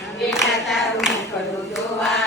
También cantar coro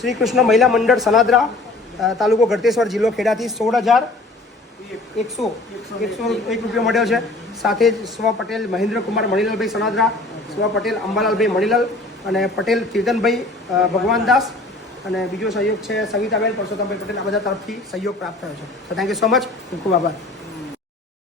Shri Krishna મહિલા મંડળ સનાદરા તાલુકો ગળતેશ્વર જિલ્લો ખેડાથી સોળ હજાર એકસો એકસો એક રૂપિયો મળ્યો છે. સાથે જ સ્વ પટેલ મહેન્દ્રકુમાર મણિલાલભાઈ સનાદરા, સ્વ પટેલ અંબાલાલભાઈ મણિલાલ અને પટેલ કીર્તનભાઈ ભગવાનદાસ અને બીજો સહયોગ છે સવિતાબેન પરસોત્તમભાઈ પટેલ. આ બધા તરફથી સહયોગ પ્રાપ્ત થયો છે. થેન્ક યુ સો મચ ખૂબ ખૂબ આભાર.